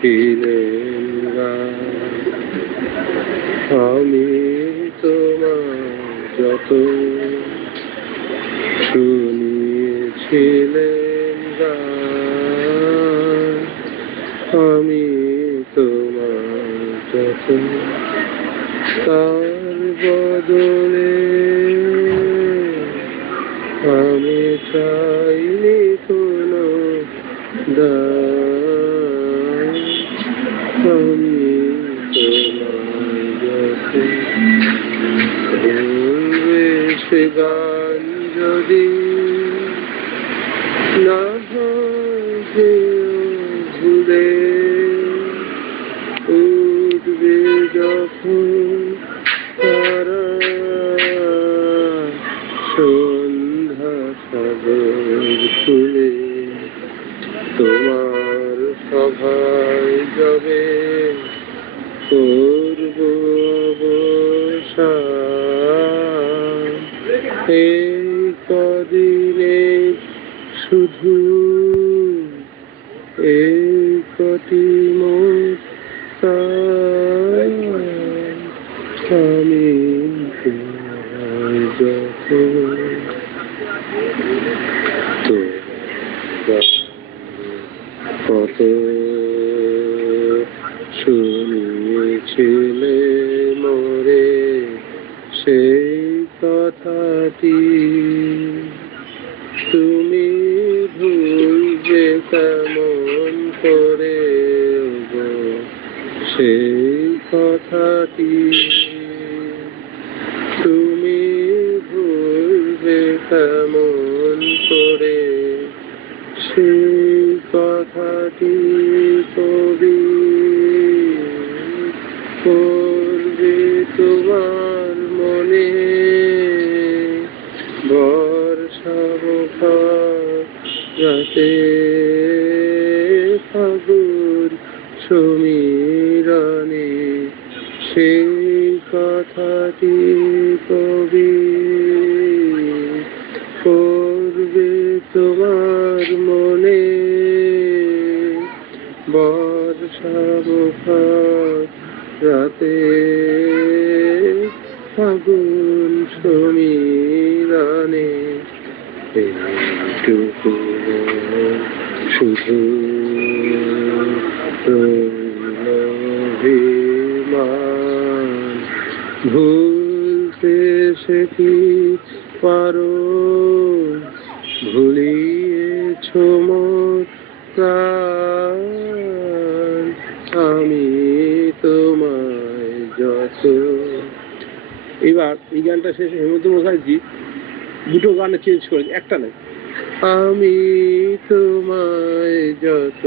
ছিলেন গান। আমি তোমার যত শুনিয়েছিলেন গান, আমি তোমার যত তার বদলে আমি চাইনি কোনো দান। আমি তোমার যত বলবে সে গান যদি না হয় ভুলে, উঠবে যখন তারা সন্ধ্যা সাগর ফুলে, তোমার সভায় যাবে করব অবসান। এই কদিনে শুধু এই কটি মোট আমি তোমার যত কত শুনিয়েছিলে মোরে সেই কথাটি, তুমি ভুলবে কেমন করে গো সেই কথাটি, তুমি ভুলবে কেমন করে সেই কথাটি। কবি করবে তোমার মনে বর্ষা মুখর রাতে ফাগুন সমীরণে সেই কথাটি কবি করবে তোমার মনে বর্ষা মুখর রাতে ফাগুন সমীরণে। এইটুকু শুধু অভিমান, ভুলতে সে কি পারো, ভুলিয়েছ মোর প্রাণ। আমি তোমায় যত। এবার এই গানটা শেষে হেমন্ত মুখার্জি দুটো গানে চেঞ্জ করেছে, একটা নাই। আমি তোমায় যত